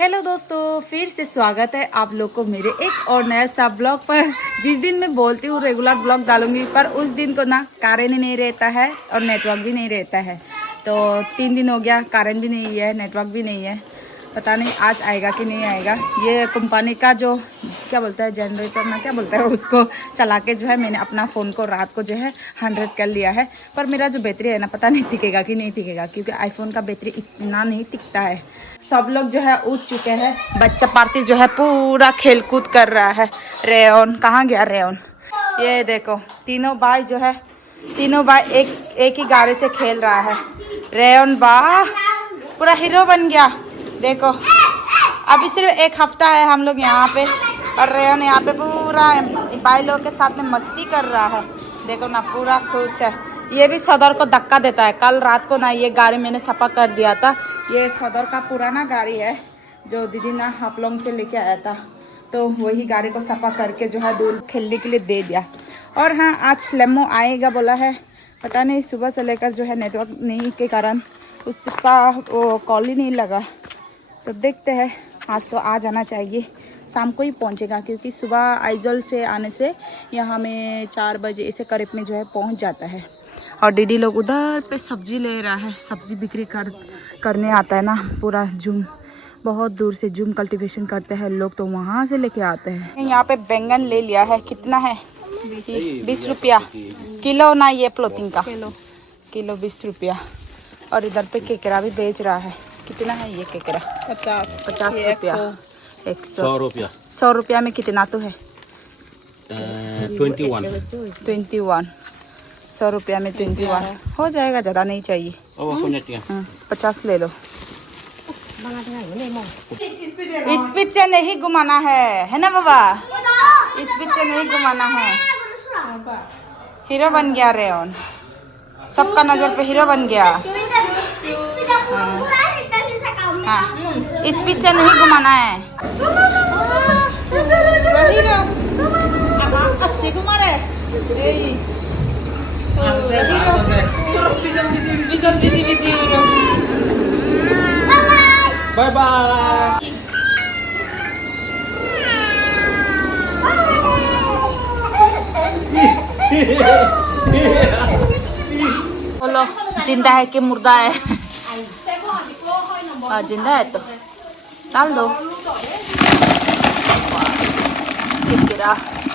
Hello दोस्तों, फिर से स्वागत है आप लोग को मेरे एक और नया सा ब्लॉग पर। जिस दिन मैं बोलती हूँ रेगुलर ब्लॉग डालूंगी, पर उस दिन को ना कारण ही नहीं रहता है और नेटवर्क भी नहीं रहता है। तो 3 दिन हो गया, कारण भी नहीं है, नेटवर्क भी नहीं है। पता नहीं आज आएगा कि नहीं आएगा। ये कंपनी का जो क्या बोलता है, जनरेटर ना क्या बोलता है, उसको चला के जो है मैंने अपना फ़ोन को रात को जो है 100 कर लिया है। पर मेरा जो बैटरी है ना, पता नहीं टिकेगा कि नहीं टिकेगा, क्योंकि आईफोन का बैटरी इतना नहीं टिकता है। सब लोग जो है उठ चुके हैं। बच्चा पार्टी जो है पूरा खेल कूद कर रहा है। रेयन कहाँ गया रेयन? ये देखो तीनों भाई जो है, तीनों भाई एक ही गाड़ी से खेल रहा है। रेयन वाह पूरा हीरो बन गया। देखो अभी सिर्फ 1 हफ्ता है हम लोग यहाँ पे, और रेयन यहाँ पे पूरा भाई लोग के साथ में मस्ती कर रहा है। देखो ना पूरा खुश है। ये भी सदर को धक्का देता है। कल रात को ना ये गाड़ी मैंने सफा कर दिया था। ये सदर का पुराना गाड़ी है जो दीदी ना हापलोंग से लेके आया था, तो वही गाड़ी को सफा करके जो है दूर खेलने के लिए दे दिया। और हाँ, आज लेमो आएगा बोला है। पता नहीं सुबह से लेकर जो है नेटवर्क नहीं के कारण उसका वो कॉल ही नहीं लगा। तो देखते हैं, आज तो आ जाना चाहिए। शाम को ही पहुंचेगा, क्योंकि सुबह आइजल से आने से यहाँ में 4 बजे ऐसे करीब में जो है पहुंच जाता है। और दीदी लोग उधर पे सब्जी ले रहा है। सब्जी बिक्री करने आता है ना, पूरा जूम बहुत दूर से जूम कल्टीवेशन करते हैं लोग, तो वहाँ से लेके आते हैं। यहाँ पे बैंगन ले लिया है। कितना है? 20 रुपया किलो ना, ये प्लोथिंग का किलो 20 रुपया। और इधर पे केकड़ा भी बेच रहा है। कितना है ये केकड़ा? 50 रुपया। 100 रुपया। 100 रुपया में कितना तो है? 21। 100 रुपया में 21 हो जाएगा, ज़्यादा नहीं चाहिए। 50 ले लो। स्पीड से नहीं घुमाना है ना बाबा? स्पीड से नहीं घुमाना है। हीरो बन गया रेयन, सबका नजर पे हीरो बन गया। हाँ, स्पीड से नहीं घुमाना है। अक्षय कुमार है। Bye bye. बोलो जिंदा है कि मुर्दा है? जिंदा है तो डाल दो।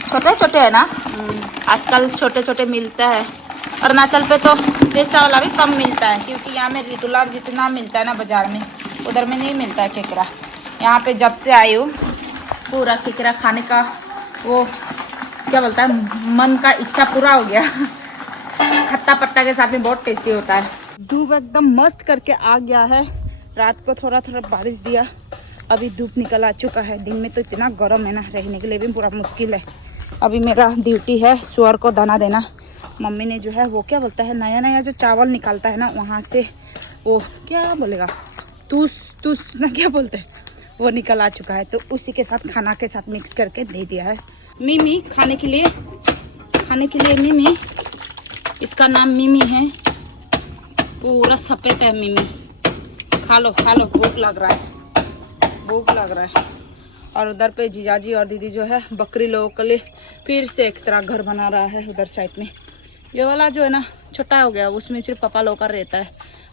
छोटे छोटे है ना, आजकल छोटे छोटे मिलता है। अरुणाचल पे तो पैसा वाला भी कम मिलता है, क्योंकि यहाँ में रेगुलर जितना मिलता है ना बाजार में, उधर में नहीं मिलता है केकड़ा। यहाँ पे जब से आई हूँ पूरा केकड़ा खाने का वो क्या बोलता है, मन का इच्छा पूरा हो गया। खट्टा पट्टा के साथ में बहुत टेस्टी होता है। धूप एकदम मस्त करके आ गया है। रात को थोड़ा थोड़ा बारिश दिया, अभी धूप निकल आ चुका है। दिन में तो इतना गर्म है ना, रहने के लिए भी पूरा मुश्किल है। अभी मेरा ड्यूटी है सुअर को दाना देना। मम्मी ने जो है वो क्या बोलता है, नया नया जो चावल निकालता है ना, वहाँ से वो क्या बोलेगा, तूस ना क्या बोलते हैं, वो निकल आ चुका है। तो उसी के साथ खाना के साथ मिक्स करके दे दिया है मिमी खाने के लिए। मिमी, इसका नाम मिमी है। पूरा सफेद है मिमी। खा लो भूख लग रहा है। और उधर पे जीजाजी और दीदी जो है बकरी लोगों के लिए फिर से एक्स्ट्रा घर बना रहा है उधर साइड में। ये वाला जो है ना छोटा हो गया, उसमें सिर्फ पापा लोग का रहता है।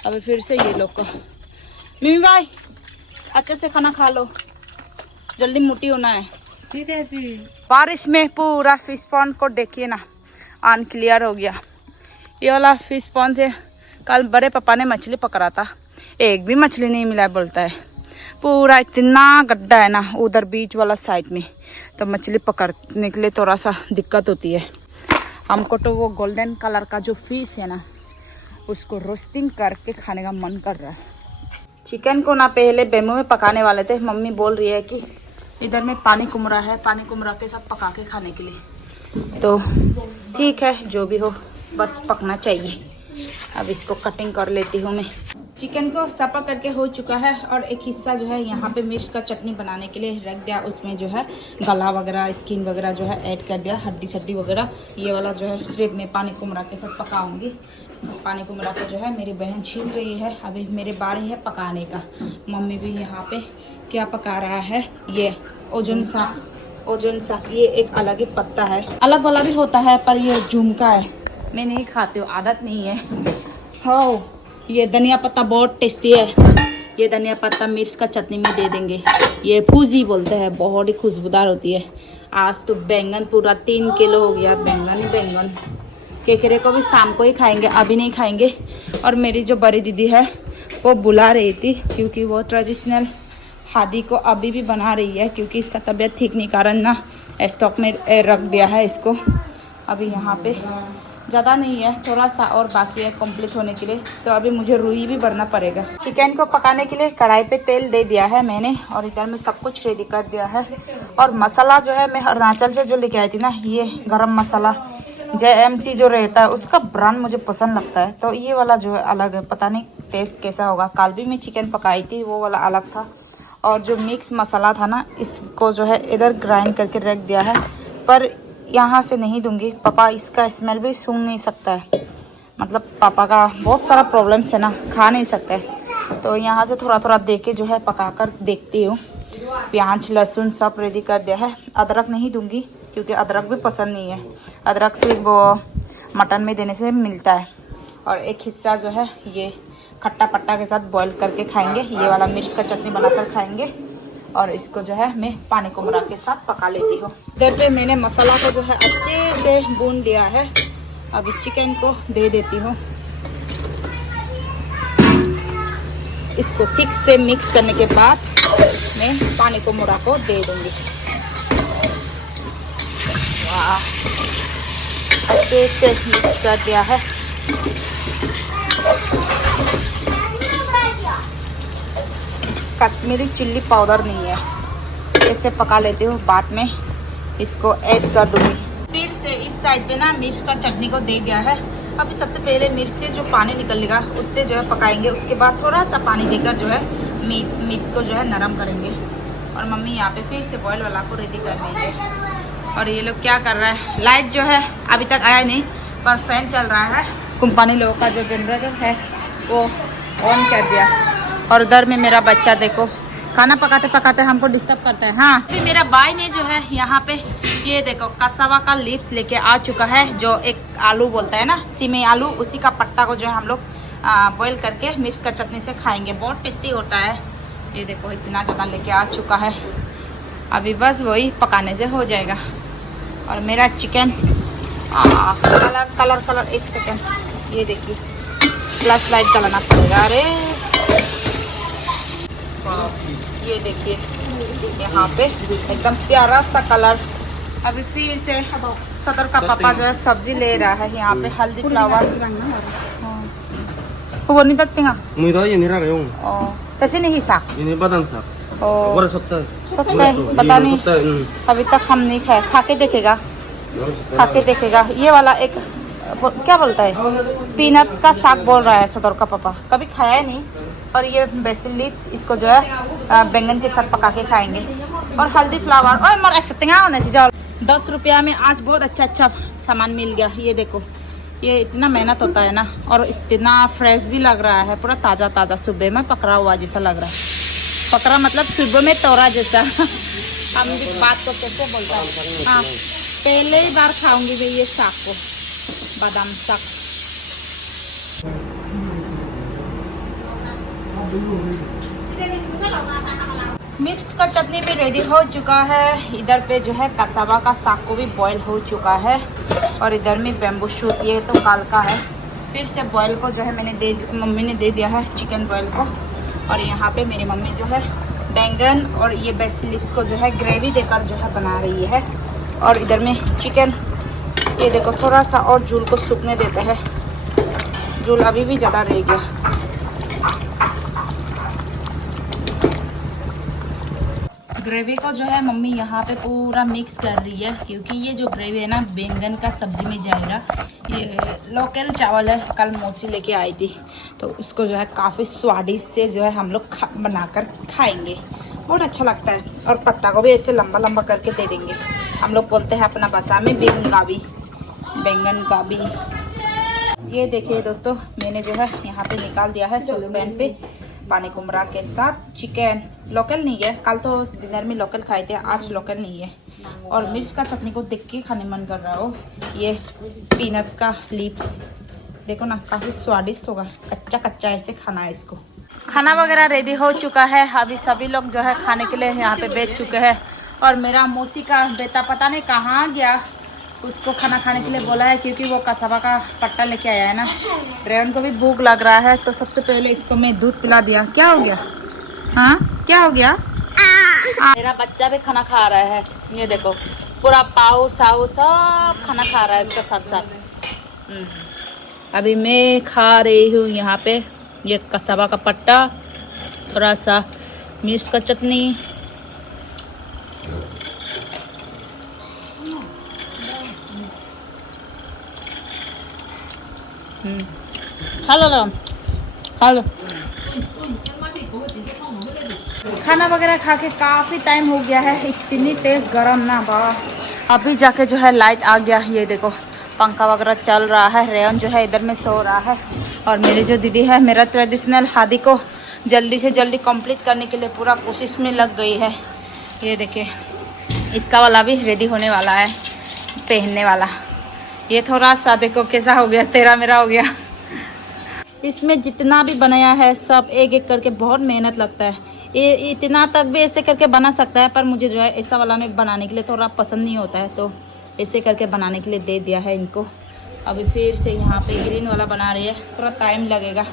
अभी फिर से ये लोग का। मिमी भाई अच्छे से खाना खा लो, जल्दी मोटी होना है। ठीक है जी। बारिश में पूरा फिश पॉन्ड को देखिए ना, अनक्लियर हो गया। ये वाला फिश पॉन्ड से कल बड़े पापा ने मछली पकड़ा था, एक भी मछली नहीं मिला बोलता है। पूरा इतना गड्ढा है ना उधर बीच वाला साइड में, तो मछली पकड़ने के लिए थोड़ा सा दिक्कत होती है हमको। तो वो गोल्डन कलर का जो फिश है ना, उसको रोस्टिंग करके खाने का मन कर रहा है। चिकन को ना पहले बेमू में पकाने वाले थे, मम्मी बोल रही है कि इधर में पानी कुमरा है, पानी कुमरा के साथ पका के खाने के लिए। तो ठीक है, जो भी हो बस पकना चाहिए। अब इसको कटिंग कर लेती हूँ मैं। चिकन को सफा करके हो चुका है, और एक हिस्सा जो है यहाँ पे मिर्च का चटनी बनाने के लिए रख दिया। उसमें जो है गला वगैरह, स्किन वगैरह जो है ऐड कर दिया, हड्डी सड्डी वगैरह। ये वाला जो है सिर्फ मैं पानी कुमरा के साथ पकाऊंगी। पानी को मिला के जो है मेरी बहन छील रही है। अभी मेरी बारी है पकाने का। मम्मी भी यहाँ पे क्या पका रहा है, ये ओजन साग। ये एक अलग ही पत्ता है, अलग वाला भी होता है पर ये झुमका है। मैं नहीं खाती हूँ, आदत नहीं है। हो ये धनिया पत्ता बहुत टेस्टी है। ये धनिया पत्ता मिर्च का चटनी में दे देंगे। ये फूजी बोलते हैं, बहुत ही खुशबूदार होती है। आज तो बैंगन पूरा 3 किलो हो गया, बैंगन। केकरे को भी शाम को ही खाएंगे, अभी नहीं खाएंगे। और मेरी जो बड़ी दीदी है वो बुला रही थी, क्योंकि वो ट्रेडिशनल हादी को अभी भी बना रही है, क्योंकि इसका तबीयत ठीक नहीं कारण ना स्टॉक में रख दिया है इसको। अभी यहाँ पे ज़्यादा नहीं है, थोड़ा सा और बाकी है कंप्लीट होने के लिए। तो अभी मुझे रुई भी भरना पड़ेगा। चिकन को पकाने के लिए कढ़ाई पे तेल दे दिया है मैंने, और इधर में सब कुछ रेडी कर दिया है। और मसाला जो है मैं अरुणाचल से जो लेके आई थी ना, ये गरम मसाला JMC जो रहता है उसका ब्रांड मुझे पसंद लगता है। तो ये वाला जो है अलग है, पता नहीं टेस्ट कैसा होगा। कल भी मैं चिकन पकाई थी, वो वाला अलग था। और जो मिक्स मसाला था ना, इसको जो है इधर ग्राइंड करके रख दिया है, पर यहाँ से नहीं दूंगी। पापा इसका स्मेल भी सूंघ नहीं सकता है, मतलब पापा का बहुत सारा प्रॉब्लम्स है ना, खा नहीं सकते। तो यहाँ से थोड़ा थोड़ा दे के जो है पका कर देखती हूँ। प्याज लहसुन सब रेडी कर दिया है। अदरक नहीं दूंगी, क्योंकि अदरक भी पसंद नहीं है। अदरक सिर्फ वो मटन में देने से मिलता है। और एक हिस्सा जो है ये खट्टा पट्टा के साथ बॉईल करके खाएंगे। ये वाला मिर्च का चटनी बनाकर खाएंगे। और इसको जो है मैं पानी कुमड़ा के साथ पका लेती हूँ। इधर पे मैंने मसाला को जो है अच्छे से भून दिया है। अभी चिकन को दे देती हूँ। इसको ठीक से मिक्स करने के बाद मैं पानी कुमड़ा को दे दूंगी। वाह, अच्छे से मिक्स कर दिया है। कश्मीरी चिल्ली पाउडर नहीं है, ऐसे पका लेती हूँ, बाद में इसको ऐड कर दूंगी। फिर से इस साइड पे ना मिर्च का चटनी को दे दिया है। अभी सबसे पहले मिर्च से जो पानी निकलेगा उससे जो है पकाएंगे। उसके बाद थोड़ा सा पानी देकर जो है मीट को जो है नरम करेंगे। और मम्मी यहाँ पे फिर से बॉयल वाला को रेडी कर रही है। और ये लोग क्या कर रहा है, लाइट जो है अभी तक आया नहीं, पर फैन चल रहा है। कंपनी लोगों का जो जनरेटर है वो ऑन कर दिया। और उधर में मेरा बच्चा देखो खाना पकाते पकाते हमको डिस्टर्ब करता है। हाँ, अभी मेरा भाई ने जो है यहाँ पे ये देखो कसावा का लीव्स लेके आ चुका है, जो एक आलू बोलता है ना, सीमे आलू, उसी का पत्ता को जो है हम लोग बॉईल करके मिर्च का चटनी से खाएंगे। बहुत टेस्टी होता है। ये देखो इतना ज़्यादा लेके आ चुका है। अभी बस वही पकाने से हो जाएगा। और मेरा चिकन कलर एक सेकेंड, ये देखिए फ्लैश लाइट चलाना पड़ेगा। अरे ये देखिए यहाँ पे एकदम प्यारा सा कलर। अभी फिर से सदर का पापा जो है सब्जी ले रहा है। यहाँ पे हल्दी फ्लावर वो नहीं देखते हैं। कैसे नहीं साग पता नहीं, अभी तक हम नहीं खाए। खा के देखेगा। ये वाला एक क्या बोलता है, पीनट्स का साग बोल रहा है सदर का पापा, कभी खाया है नहीं। और ये बेसिल लीव्स, इसको जो है बैंगन के साथ पका के खाएंगे। और हल्दी फ्लावर और मर एक सकते हैं 10 रुपया में आज बहुत अच्छा सामान मिल गया। ये देखो, ये इतना मेहनत होता है ना, और इतना फ्रेश भी लग रहा है, पूरा ताज़ा सुबह में पकड़ा हुआ जैसा लग रहा है। पकड़ा मतलब सुबह में तोड़ा जैसा। हम भी बात को कैसे बोलता है। हाँ, पहले ही बार खाऊंगी मैं ये साग को, बादाम साग। मिर्च का चटनी भी रेडी हो चुका है। इधर पे जो है कसावा का साग को भी बॉईल हो चुका है। और इधर में बेम्बू शूट, ये तो काल का है। फिर से बॉईल को जो है मम्मी ने दे दिया है चिकन बॉईल को। और यहाँ पे मेरी मम्मी जो है बैंगन और ये बेसिल लीव्स को जो है ग्रेवी देकर जो है बना रही है। और इधर में चिकन, ये देखो थोड़ा सा और झूल को सूखने देते हैं। झूल अभी भी ज़्यादा रह गया। ग्रेवी को जो है मम्मी यहाँ पे पूरा मिक्स कर रही है, क्योंकि ये जो ग्रेवी है ना बैंगन का सब्जी में जाएगा। ये लोकल चावल है, कल मौसी लेके आई थी, तो उसको जो है काफ़ी स्वादिष्ट से जो है हम लोग बनाकर खाएंगे। बहुत अच्छा लगता है। और पत्ता को भी ऐसे लंबा लंबा करके दे देंगे। हम लोग बोलते हैं अपना भाषा में बैंगन गाबी। ये देखिए दोस्तों, मैंने जो है यहाँ पे निकाल दिया है सॉसपैन पे पानी कुमड़ा के साथ चिकन। लोकल नहीं है, कल तो डिनर में लोकल खाए थे, आज लोकल नहीं है। और मिर्च का चटनी को देख के खाने मन कर रहा हो। ये पीनट्स का लीव्स देखो ना, काफ़ी स्वादिष्ट होगा। कच्चा कच्चा ऐसे खाना है इसको। खाना वगैरह रेडी हो चुका है। अभी सभी लोग जो है खाने के लिए यहाँ पे बैठ चुके हैं। और मेरा मौसी का बेटा पता नहीं कहाँ गया, उसको खाना खाने के लिए बोला है क्योंकि वो कसावा का पट्टा लेके आया है ना। रेन को भी भूख लग रहा है, तो सबसे पहले इसको मैं दूध पिला दिया। क्या हो गया? हाँ क्या हो गया? मेरा बच्चा भी खाना खा रहा है। ये देखो पूरा पाव साव सब खाना खा रहा है इसका साथ साथ। अभी मैं खा रही हूँ यहाँ पे ये कसावा का पट्टा, थोड़ा सा मिर्च का चटनी। Hello hello. खाना वगैरह खा के काफ़ी टाइम हो गया है। इतनी तेज़ गरम ना बाबा। अभी जाके जो है लाइट आ गया। ये देखो पंखा वगैरह चल रहा है। रेयन जो है इधर में सो रहा है। और मेरी जो दीदी है, मेरा ट्रेडिशनल शादी को जल्दी से जल्दी कंप्लीट करने के लिए पूरा कोशिश में लग गई है। ये देखिए इसका वाला भी रेडी होने वाला है, पहनने वाला। ये थोड़ा सा देखो कैसा हो गया, तेरा मेरा हो गया। इसमें जितना भी बनाया है सब एक एक करके बहुत मेहनत लगता है। ये इतना तक भी ऐसे करके बना सकता है, पर मुझे जो है ऐसा वाला में बनाने के लिए थोड़ा पसंद नहीं होता है, तो ऐसे करके बनाने के लिए दे दिया है इनको। अभी फिर से यहाँ पे ग्रीन वाला बना रही है। थोड़ा टाइम लगेगा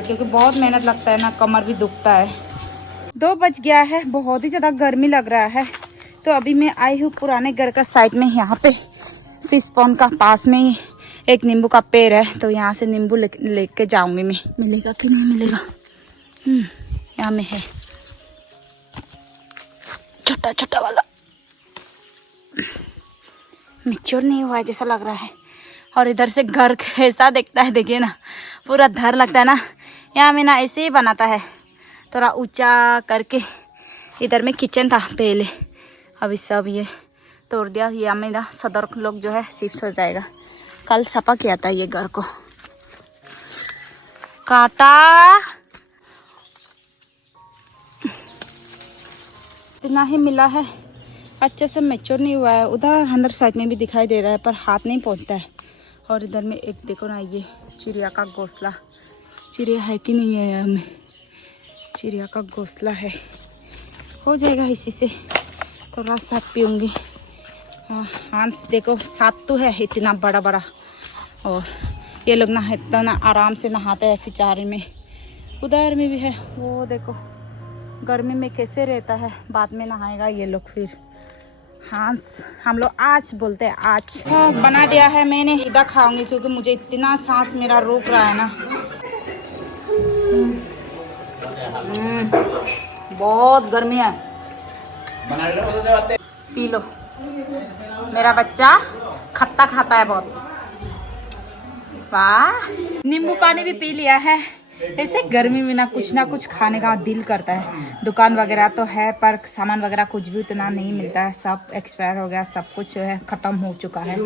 क्योंकि बहुत मेहनत लगता है ना, कमर भी दुखता है। 2 बज गया है, बहुत ही ज़्यादा गर्मी लग रहा है। तो अभी मैं आई हूँ पुराने घर का साइड में। यहाँ पे फिश पॉन्ड का पास में ही एक नींबू का पेड़ है, तो यहाँ से नींबू लेके जाऊंगी मैं। मिलेगा कि नहीं मिलेगा? यहाँ में है छोटा छोटा वाला, मैच्योर नहीं हुआ है जैसा लग रहा है। और इधर से घर कैसा दिखता है देखिए ना, पूरा घर लगता है ना। यहाँ में ना ऐसे ही बनाता है, थोड़ा ऊंचा करके। इधर में किचन था पहले, अभी सब ये तोड़ दिया। ये मेरा सदर लोग जो है शिफ्ट हो जाएगा। कल सफा किया था ये घर को। काटा इतना ही मिला है, अच्छे से मैच्योर नहीं हुआ है। उधर अंदर साइड में भी दिखाई दे रहा है, पर हाथ नहीं पहुंचता है। और इधर में एक देखो ना, ये चिड़िया का घोंसला। चिड़िया है कि नहीं है? हमें चिड़िया का घोंसला है, हो जाएगा इसी से। थोड़ा सा पीऊँगी। हंस देखो 7 तो है, इतना बड़ा बड़ा। और ये लोग ना इतना आराम से नहाते हैं फिचारे में। उधर में भी है, वो देखो गर्मी में कैसे रहता है, बाद में नहाएगा ये लोग फिर। हंस हम लोग आज बोलते हैं आज। बना दिया है मैंने, इधर खाऊंगी क्योंकि मुझे इतना सांस मेरा रोक रहा है ना। बहुत गर्मी है, पी लो। मेरा बच्चा खट्टा खाता है बहुत। वाह, नींबू पानी भी पी लिया है। ऐसे गर्मी में ना कुछ खाने का दिल करता है। दुकान वगैरह तो है, पर सामान वगैरह कुछ भी उतना नहीं मिलता है, सब एक्सपायर हो गया, सब कुछ जो है ख़त्म हो चुका है।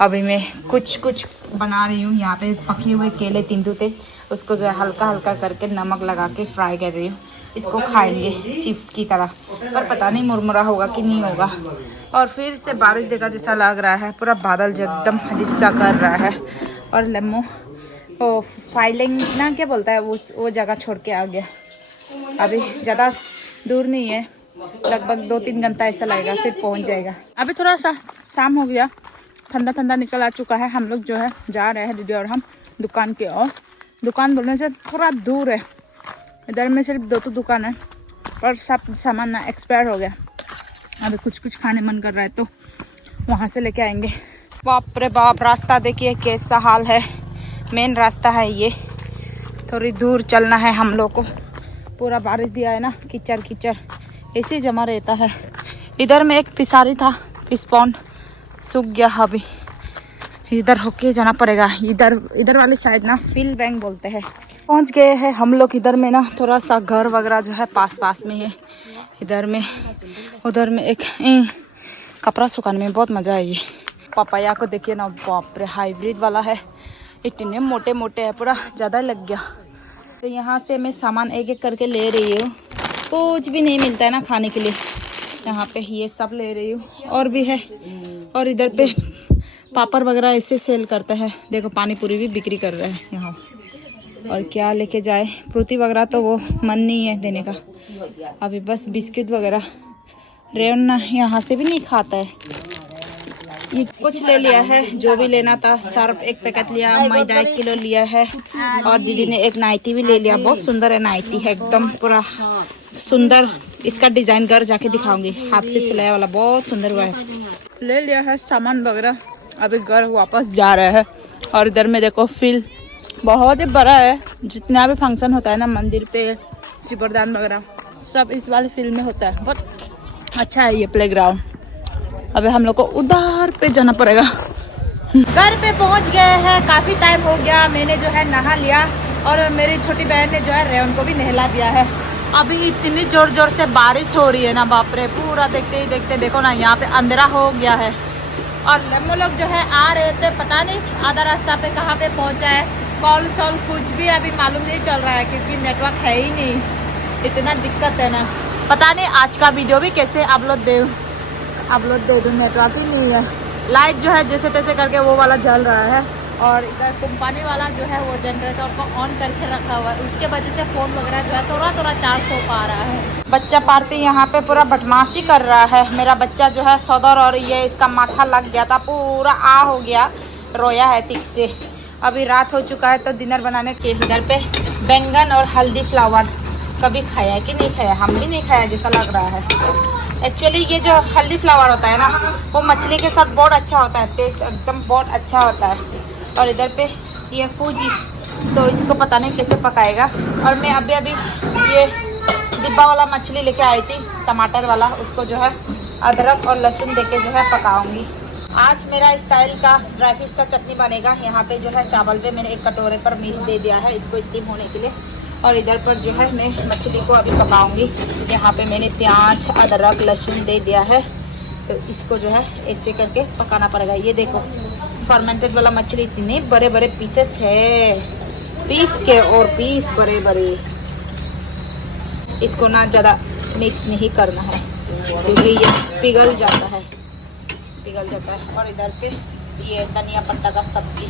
अभी मैं कुछ बना रही हूँ। यहाँ पे पके हुए केले 3 थे, उसको जो है हल्का हल्का करके नमक लगा के फ्राई कर रही हूँ। इसको खाएंगे चिप्स की तरह, पर पता नहीं मुरमुरा होगा कि नहीं होगा। और फिर से बारिश देखा जैसा लग रहा है, पूरा बादल जो एकदम अजीब सा कर रहा है। और लम्बो वो फाइलिंग ना क्या बोलता है, वो जगह छोड़ के आ गया। अभी ज़्यादा दूर नहीं है, लगभग 2-3 घंटा ऐसा लगेगा, फिर पहुंच जाएगा। अभी थोड़ा सा शाम हो गया, ठंडा ठंडा निकल आ चुका है। हम लोग जो है जा रहे हैं दीदी और हम दुकान की ओर। दुकान बोलने से थोड़ा दूर है, इधर में सिर्फ 2 दुकान है, और सब सामान ना एक्सपायर हो गया। अभी कुछ खाने मन कर रहा है तो वहाँ से लेके आएंगे। बाप रे बाप, रास्ता देखिए कैसा हाल है। मेन रास्ता है ये, थोड़ी दूर चलना है हम लोग को। पूरा बारिश दिया है ना, कीचड़ ऐसे जमा रहता है। इधर में एक फिसारी था, फिश पॉन्ड सूख गया। अभी इधर होके जाना पड़ेगा। इधर वाली साइड ना फील्ड बैंक बोलते हैं। पहुंच गए हैं हम लोग। इधर में ना थोड़ा सा घर वगैरह जो है पास में है। इधर में उधर में एक कपड़ा सुखाने में बहुत मज़ा है। ये पपाया को देखिए ना, बाप रे हाइब्रिड वाला है। इतने मोटे मोटे है, पूरा ज़्यादा लग गया। तो यहाँ से मैं सामान एक एक करके ले रही हूँ। कुछ भी नहीं मिलता है ना खाने के लिए, यहाँ पे ये सब ले रही हूँ। और भी है, और इधर पे पापड़ वगैरह ऐसे सेल करता है। देखो पानी पूरी भी बिक्री कर रहे हैं यहाँ। और क्या लेके जाए, फ्रूटी वगैरह तो वो मन नहीं है देने का अभी, बस बिस्किट वगैरह। रेन ना यहाँ से भी नहीं खाता है। ये कुछ ले लिया है जो भी लेना था। सर्फ एक पैकेट लिया, मैदा 1 किलो लिया है, और दीदी ने एक नाइटी भी ले लिया। बहुत सुंदर है नाइटी है, एकदम पूरा सुंदर। इसका डिजाइन घर जाके दिखाऊंगी, हाथ से सिलाया वाला, बहुत सुंदर हुआ है। ले लिया है सामान वगैरह, अभी घर वापस जा रहे हैं। और इधर में देखो फील्ड बहुत ही बड़ा है। जितना भी फंक्शन होता है ना मंदिर पे, शिवरदान वगैरह, सब इस वाले फील्ड में होता है। बहुत अच्छा है ये प्लेग्राउंड। अभी हम लोग को उधर पे जाना पड़ेगा। घर पे पहुंच गए हैं, काफी टाइम हो गया। मैंने जो है नहा लिया, और मेरी छोटी बहन ने जो है रेवन को भी नहला दिया है। अभी इतनी जोर जोर से बारिश हो रही है ना, बाप रे, पूरा देखते ही देखते देखो ना यहाँ पे अंधेरा हो गया है। और हम लोग जो है आ रहे थे, पता नहीं आधा रास्ता पे कहाँ पे पहुंचा है। कॉल सॉल कुछ भी अभी मालूम नहीं चल रहा है, क्योंकि नेटवर्क है ही नहीं, इतना दिक्कत है ना। पता नहीं आज का वीडियो भी कैसे अपलोड दे दूँ, नेटवर्क ही नहीं है। लाइट जो है जैसे तैसे करके वो वाला जल रहा है, और इधर कंपनी वाला जो है वो जनरेटर को ऑन करके रखा हुआ है। उसके वजह से फ़ोन वगैरह जो है थोड़ा थोड़ा चार्ज हो पा रहा है। बच्चा पार्टी यहाँ पे पूरा बदमाशी कर रहा है। मेरा बच्चा जो है सौदर, और ये इसका माथा लग गया था, पूरा हो गया, रोया है ठीक से। अभी रात हो चुका है, तो डिनर बनाने के इधर पे बैंगन और हल्दी फ्लावर। कभी खाया है कि नहीं खाया? हम भी नहीं खाया जैसा लग रहा है। एक्चुअली ये जो हल्दी फ्लावर होता है ना, वो मछली के साथ बहुत अच्छा होता है, टेस्ट एकदम बहुत अच्छा होता है। और इधर पे ये फूजी, तो इसको पता नहीं कैसे पकाएगा। और मैं अभी ये डिब्बा वाला मछली लेके आई थी, टमाटर वाला, उसको जो है अदरक और लहसुन देके जो है पकाऊंगी। आज मेरा स्टाइल का ड्राई फिश का चटनी बनेगा। यहाँ पे जो है चावल पे मैंने एक कटोरे पर मिर्च दे दिया है इसको स्टीम होने के लिए। और इधर पर जो है मैं मछली को अभी पकाऊंगी। यहाँ पे मैंने प्याज अदरक लहसुन दे दिया है, तो इसको जो है ऐसे करके पकाना पड़ेगा। ये देखो फर्मेंटेड वाला मछली, इतने बड़े बड़े पीसेस है, पीस के और पीस बड़े बड़े। इसको ना ज़्यादा मिक्स नहीं करना है, क्योंकि ये पिघल जाता है। और इधर पे ये धनिया पत्ता का सब्जी।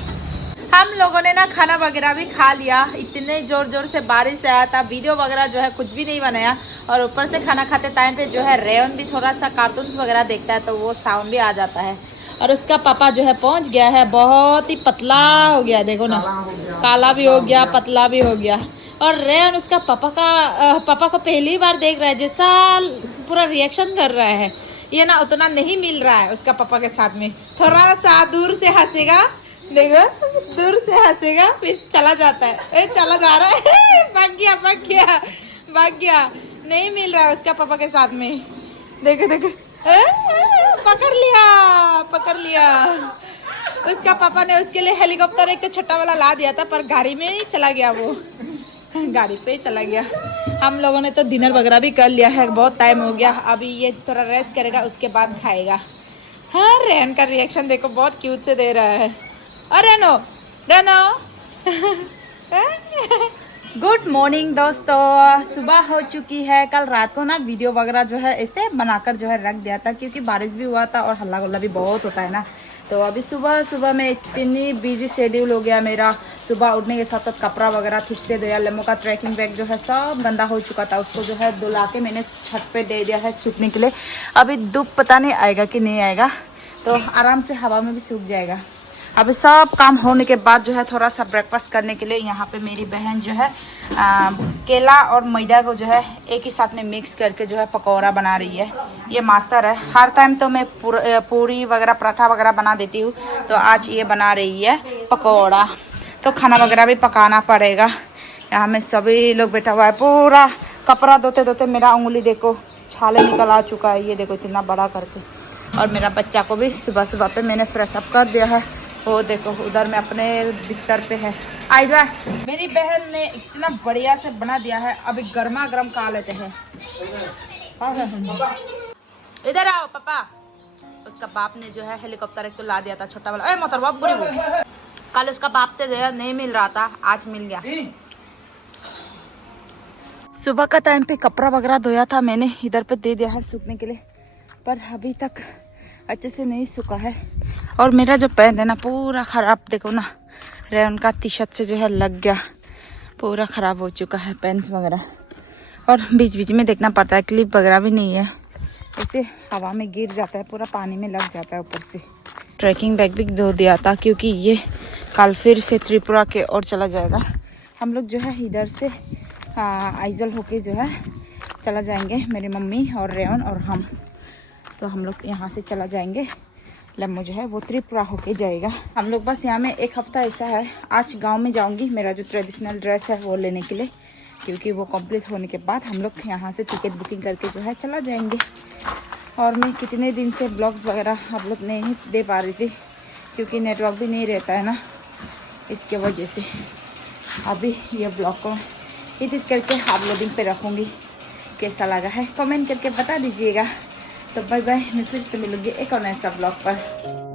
हम लोगों ने ना खाना वगैरह भी खा लिया। इतने जोर जोर से बारिश आया था, वीडियो वगैरह जो है कुछ भी नहीं बनाया। और ऊपर से खाना खाते टाइम पे जो है रेवन भी थोड़ा सा कार्टून्स वगैरह देखता है, तो वो साउंड भी आ जाता है। और उसका पापा जो है पहुंच गया है, बहुत ही पतला हो गया, देखो ना, काला भी हो गया, पतला भी हो गया। और रेवन उसका पापा को पहली बार देख रहा है, जैसा पूरा रिएक्शन कर रहा है। ये ना उतना नहीं मिल रहा है उसका पापा के साथ में। थोड़ा सा दूर से हंसेगा, देखो दूर से हंसेगा, फिर चला जाता है। चला जा रहा है, भाग गया, नहीं मिल रहा है उसका पापा के साथ में। देखो पकड़ लिया। उसका पापा ने उसके लिए हेलीकॉप्टर एक तो छोटा वाला ला दिया था, पर गाड़ी में ही चला गया, वो गाड़ी पे ही चला गया। हम लोगों ने तो डिनर वगैरह भी कर लिया है, बहुत टाइम हो गया। अभी ये थोड़ा रेस्ट करेगा, उसके बाद खाएगा। हाँ, रेन का रिएक्शन देखो, बहुत क्यूट से दे रहा है। अरे नो गुड मॉर्निंग दोस्तों, सुबह हो चुकी है। कल रात को ना वीडियो वगैरह जो है ऐसे बनाकर जो है रख दिया था, क्योंकि बारिश भी हुआ था और हल्ला गुल्ला भी बहुत होता है ना। तो अभी सुबह में इतनी बिजी शेड्यूल हो गया मेरा। सुबह उठने के साथ साथ कपड़ा वगैरह ठीक से धोया। लेमो का ट्रैकिंग बैग जो है सब गंदा हो चुका था, उसको जो है धुला के मैंने छत पे दे दिया है सूखने के लिए। अभी धूप पता नहीं आएगा कि नहीं आएगा, तो आराम से हवा में भी सूख जाएगा। अभी सब काम होने के बाद जो है थोड़ा सा ब्रेकफास्ट करने के लिए यहाँ पे मेरी बहन जो है केला और मैदा को जो है एक ही साथ में मिक्स करके जो है पकौड़ा बना रही है। ये मास्टर है, हर टाइम तो मैं पूरी वगैरह पराठा वगैरह बना देती हूँ, तो आज ये बना रही है पकौड़ा। तो खाना वगैरह भी पकाना पड़ेगा। यहाँ में सभी लोग बैठा हुआ है। पूरा कपड़ा धोते धोते मेरा उंगली देखो छाले निकल आ चुका है, ये देखो इतना बड़ा करके। और मेरा बच्चा को भी सुबह पे मैंने फ्रेश अप कर दिया है। वो देखो उधर में अपने बिस्तर पे है। आइजा, मेरी बहन ने इतना बढ़िया से बना दिया है, अभी गर्मा गर्म खा लेते हैं। इधर आओ पापा। उसका बाप ने जो है हेलीकॉप्टर एक तो ला दिया था छोटा वाला। मोतर बाप बुरी कल उसका बाप से नहीं मिल रहा था, आज मिल गया। सुबह का टाइम पे कपड़ा वगैरह धोया था मैंने, इधर पे दे दिया है सूखने के लिए, पर अभी तक अच्छे से नहीं सूखा है। और मेरा जो पैंट है ना पूरा ख़राब, देखो ना रेन का टी शर्ट से जो है लग गया, पूरा ख़राब हो चुका है पैंट्स वगैरह। और बीच बीच में देखना पड़ता है, क्लिप वगैरह भी नहीं है, ऐसे हवा में गिर जाता है, पूरा पानी में लग जाता है ऊपर से। ट्रैकिंग बैग भी धो दिया था क्योंकि ये कल फिर से त्रिपुरा के ओर चला जाएगा। हम लोग जो है इधर से आइजल होके जो है चला जाएंगे, मेरी मम्मी और रेयन और हम। तो हम लोग यहाँ से चला जाएंगे, लम्बो जो है वो त्रिपुरा होके जाएगा। हम लोग बस यहाँ में एक हफ्ता ऐसा है, आज गांव में जाऊंगी मेरा जो ट्रेडिशनल ड्रेस है वो लेने के लिए, क्योंकि वो कंप्लीट होने के बाद हम लोग यहाँ से टिकट बुकिंग करके जो है चला जाएंगे। और मैं कितने दिन से ब्लॉग्स वगैरह आप लोग नहीं दे पा रही थी क्योंकि नेटवर्क भी नहीं रहता है ना, इसके वजह से। अभी ये ब्लॉग को एडिट करके अपलोडिंग पे रखूँगी। कैसा लगा है कमेंट करके बता दीजिएगा। तो बाय बाय, मैं फिर से मिलूंगी एक और नए सब ब्लॉग पर।